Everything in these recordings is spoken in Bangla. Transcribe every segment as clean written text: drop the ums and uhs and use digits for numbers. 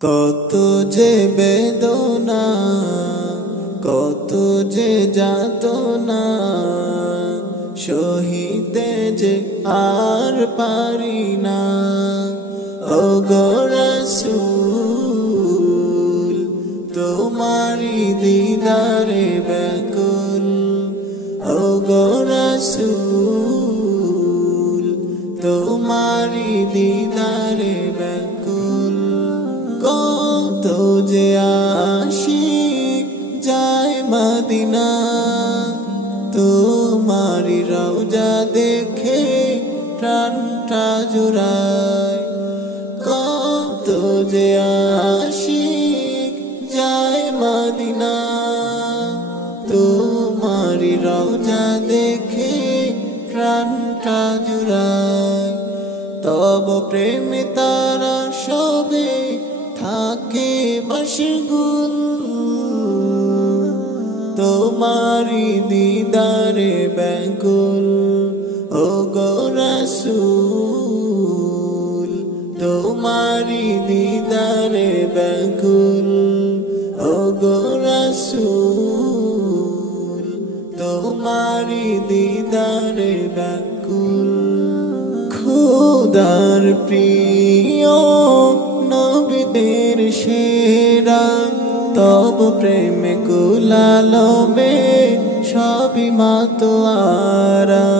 কত যে বেদনা, কত যে যাতনা, সহিতে যে আর পারি না। ওগো রাসূল, তোমারি দিদারে ব্যাকুল। ওগো রাসূল, তোমারি দিদারে ব্যাকুল। কত যে আশিক যায় মদিনা, তোমারি রওজা দেখে প্রাণটা জুড়ায়। কত যে আশিক যায় মদিনা, তোমারি রওজা দেখে প্রাণটা জুড়ায়। তব প্রেমে তারা সবে থাকে মশগুল, তোমারি দিদারে ব্যাকুল। ওগো রাসূল, তোমারি দিদারে ব্যাকুল। ওগো রাসূল, তোমারি দিদারে ব্যাকুল। খোদার প্রিয় নবীদের সেরা, তব প্রেমে কুলালমে সবই মাতোয়ারা।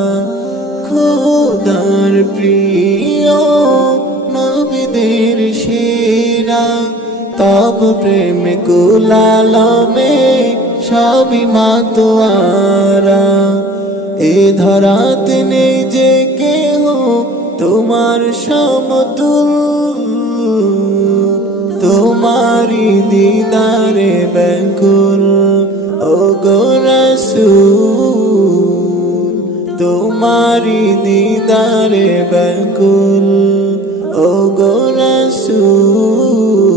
খোদার প্রিয় নবীদের সেরা, তব প্রেমে কুলালমে সবই মাতোয়ারা। এ ধরাতে নেই যে কেহ তোমার সমতুল, তোমারি দিদারে ব্যাকুল। ওগো রাসূল, তোমারি দিদারে ব্যাকুল। ওগো রাসূল,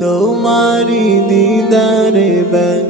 তোমারি দিদারে ব্যাকুল।